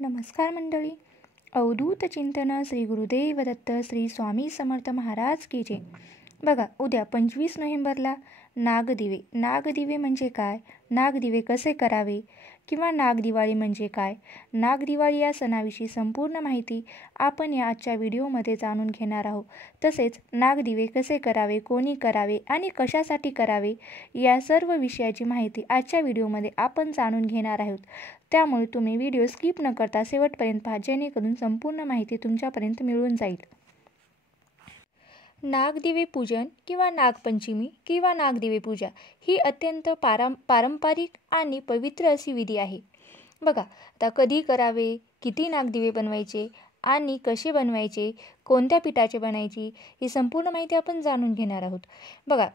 नमस्कार मंडळी. अवधूत चिंतन श्री गुरुदेव दत्त श्री स्वामी समर्थ महाराज की जय. बघा, उद्या 25 नोव्हेंबरला नागदिवे. नागदिवे म्हणजे काय, नागदिवे कसे करावे किंवा नागदिवाळी म्हणजे काय, नागदिवाळी या सणाविषयी संपूर्ण माहिती आपण या आजच्या व्हिडिओमध्ये जाणून घेणार आहोत. तसेच नागदिवे कसे करावे, कोणी करावे आणि कशासाठी करावे या सर्व विषयाची माहिती आजच्या व्हिडिओमध्ये आपण जाणून घेणार आहोत. त्यामुळे तुम्ही व्हिडिओ स्किप न करता शेवटपर्यंत पहा, जेणेकरून संपूर्ण माहिती तुमच्यापर्यंत मिळून जाईल. नागदिवे पूजन किंवा नागपंचमी किंवा नागदिवे पूजा ही अत्यंत पारंपरिक आणि पवित्र अशी विधी आहे. बघा, आता कधी करावे, किती नागदिवे बनवायचे आणि कसे बनवायचे, कोणत्या पिठाचे बनायची, ही संपूर्ण माहिती आपण जाणून घेणार आहोत. बघा,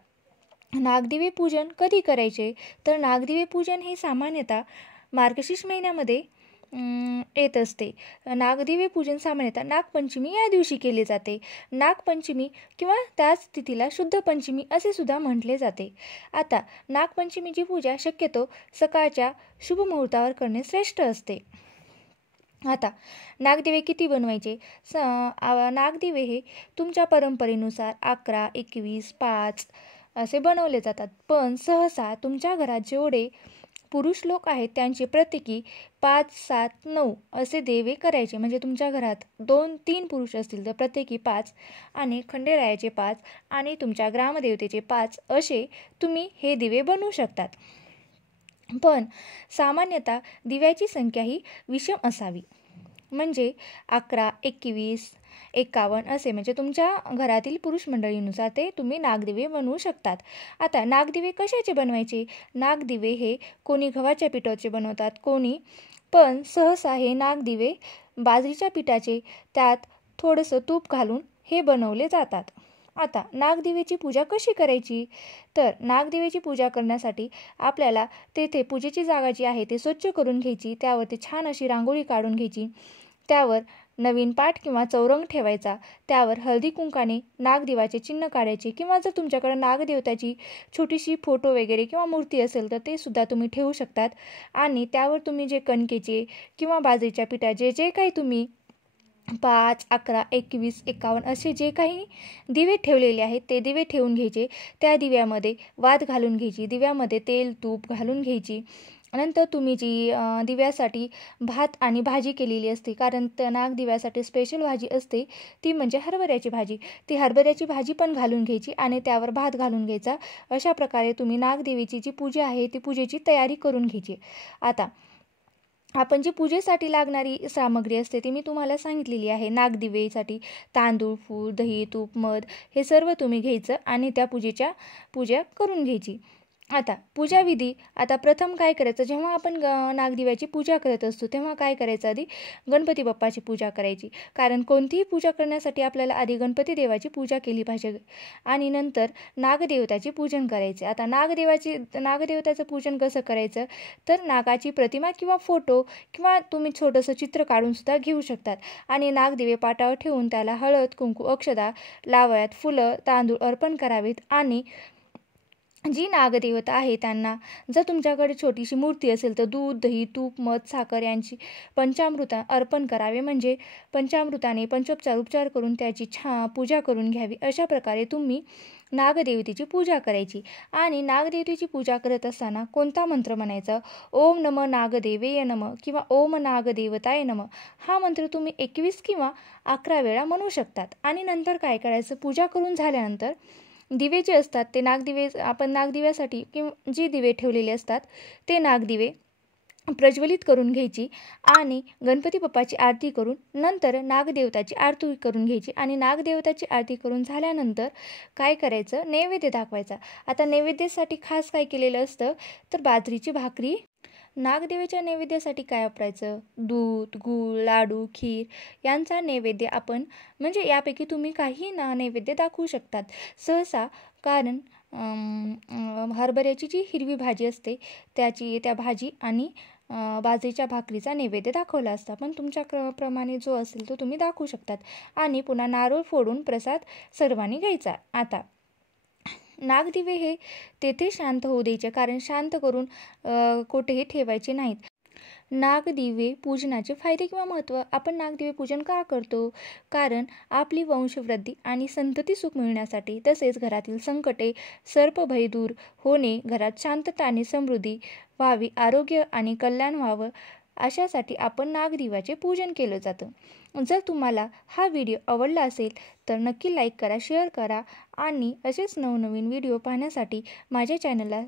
नागदिवे पूजन कधी करायचे, तर नागदिवे पूजन हे सामान्यतः मार्गशीर्ष महिन्यामध्ये येत असते. नागदिवे पूजन सामान्यतः नागपंचमी या दिवशी केले जाते. नागपंचमी किंवा त्याच तिथीला शुद्ध पंचमी असे सुद्धा म्हटले जाते. आता नागपंचमीची पूजा शक्यतो सकाळच्या शुभ मुहूर्तावर करणे श्रेष्ठ असते. आता नागदिवे किती बनवायचे? नागदिवे हे तुमच्या परंपरेनुसार 11, 21, 5 असे बनवले जातात. पण सहसा तुमच्या घरात जेवढे पुरुष लोक आहेत त्यांचे प्रत्येकी 5, 7, 9 असे दिवे करायचे. म्हणजे तुमच्या घरात 2-3 पुरुष असतील तर प्रत्येकी 5 आणि खंडेरायाचे 5 आणि तुमच्या ग्रामदेवतेचे 5 असे तुम्ही हे दिवे बनवू शकतात. पण सामान्यतः दिव्याची संख्या ही विषम असावी. म्हणजे 11, 21, 51 असे म्हणजे तुमच्या घरातील पुरुष मंडळीनुसार ते तुम्ही नागदिवे बनवू शकतात. आता नागदिवे कशाचे बनवायचे? नागदिवे हे कोणी गव्हाच्या पिठाचे बनवतात, कोणी पण सहसा हे नागदिवे बाजरीच्या पिठाचे, त्यात थोडंसं तूप घालून हे बनवले जातात. आता नागदिवेची पूजा कशी करायची? तर नागदिवेची पूजा करण्यासाठी आपल्याला तेथे पूजेची जागा जी आहे ते स्वच्छ करून घ्यायची. त्यावरती छान अशी रांगोळी काढून घ्यायची. त्यावर नवीन पाट किंवा चौरंग ठेवायचा. त्यावर हळदी कुंकाने नागदेवाचे चिन्ह काढायचे किंवा जर तुमच्याकडे नागदेवताची छोटीशी फोटो वगैरे किंवा मूर्ती असेल तर ते सुद्धा तुम्ही ठेवू शकतात. आणि त्यावर तुम्ही जे कणकेचे किंवा बाजरीच्या पिठाचे जे काही तुम्ही 5, 11, 21, 51 असे जे काही दिवे ठेवलेले आहेत ते दिवे ठेवून घ्यायचे. त्या दिव्यामध्ये वात घालून घ्यायची. दिव्यामध्ये तेल तूप घालून घ्यायची. नंतर तुम्ही जी दिव्यासाठी भात आणि भाजी केलेली असते, कारण नागदिव्यासाठी स्पेशल भाजी असते ती म्हणजे हरभऱ्याची भाजी. ती हरभऱ्याची भाजी पण घालून घ्यायची आणि त्यावर भात घालून घ्यायचा. अशा प्रकारे तुम्ही नागदेवीची जी पूजा आहे ती पूजेची तयारी करून घ्यायची. आता आपण जी पूजेसाठी लागणारी सामग्री असते ती मी तुम्हाला सांगितलेली आहे. नागदिवेसाठी तांदूळ, फूल, दही, तूप, मध हे सर्व तुम्ही घ्यायचं आणि त्या पूजा करून घ्यायची. आता पूजाविधी. आता प्रथम काय करायचं, जेव्हा आपण नागदिव्याची पूजा करत असतो तेव्हा काय करायचं, आधी गणपती बाप्पाची पूजा करायची. कारण कोणतीही पूजा करण्यासाठी आपल्याला आधी गणपती देवाची पूजा केली पाहिजे आणि नंतर नागदेवताचे पूजन करायचे. आता नागदेवताचं पूजन कसं करायचं, तर नागाची प्रतिमा किंवा फोटो किंवा तुम्ही छोटंसं चित्र काढून सुद्धा घेऊ शकतात आणि नागदिवे पाटावर ठेवून त्याला हळद, कुंकू, अक्षता लावाव्यात. फुलं, तांदूळ अर्पण करावेत आणि जी नागदेवता आहे त्यांना जर तुमच्याकडे छोटीशी मूर्ती असेल तर दूध, दही, तूप, मध, साखर यांची पंचामृत अर्पण करावे. म्हणजे पंचामृताने उपचार करून त्याची पूजा करून घ्यावी. अशा प्रकारे तुम्ही नागदेवतेची पूजा करायची. आणि नागदेवतेची पूजा करत असताना कोणता मंत्र म्हणायचा? ओम नम नागदेवेय नम किंवा ओम नागदेवताय नम हा मंत्र तुम्ही 21 किंवा 11 वेळा म्हणू शकतात. आणि नंतर काय करायचं, पूजा करून झाल्यानंतर दिवे जे असतात ते आपण नागदिव्यासाठी किंवा जी दिवे ठेवलेले असतात ते नागदिवे प्रज्वलित करून घ्यायची आणि गणपती बाप्पाची आरती करून नंतर नागदेवताची आरती करून घ्यायची. आणि नागदेवताची आरती करून झाल्यानंतर काय करायचं, नैवेद्य दाखवायचा. आता नैवेद्यासाठी खास काय केलेलं असतं, तर बाजरीची भाकरी. नागदेवीच्या नैवेद्यासाठी काय वापरायचं, दूध, गूळ, लाडू, खीर यांचा नैवेद्य आपण म्हणजे यापैकी तुम्ही काही नैवेद्य दाखवू शकतात. सहसा कारण हरभऱ्याची जी हिरवी भाजी असते त्या भाजी आणि बाजरीच्या भाकरीचा नैवेद्य दाखवला असता, पण तुमच्या प्रमाणे जो असेल तो तुम्ही दाखवू शकतात. आणि पुन्हा नारळ फोडून प्रसाद सर्वांनी घ्यायचा. आता नागदिवे हे तेथे शांत होऊ द्यायचे, कारण शांत करून कुठेही ठेवायचे नाहीत. नागदिवे पूजनाचे फायदे किंवा महत्त्व. आपण नागदिवे पूजन का करतो? कारण आपली वंशवृद्धी आणि संतती सुख मिळण्यासाठी, तसेच घरातील संकटे, सर्पभय दूर होणे, घरात शांतता आणि समृद्धी व्हावी, आरोग्य आणि कल्याण व्हावं, अशासाठी आपण नागदिव्याचे पूजन केलं जातं. जर तुम्हाला हा व्हिडिओ आवडला असेल तर नक्की लाईक करा, शेअर करा आणि असेच नवनवीन व्हिडिओ पाहण्यासाठी माझ्या चॅनलला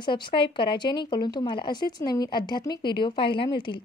सबस्क्राईब करा, जेणेकरून तुम्हाला असेच नवीन आध्यात्मिक व्हिडिओ पाहायला मिळतील.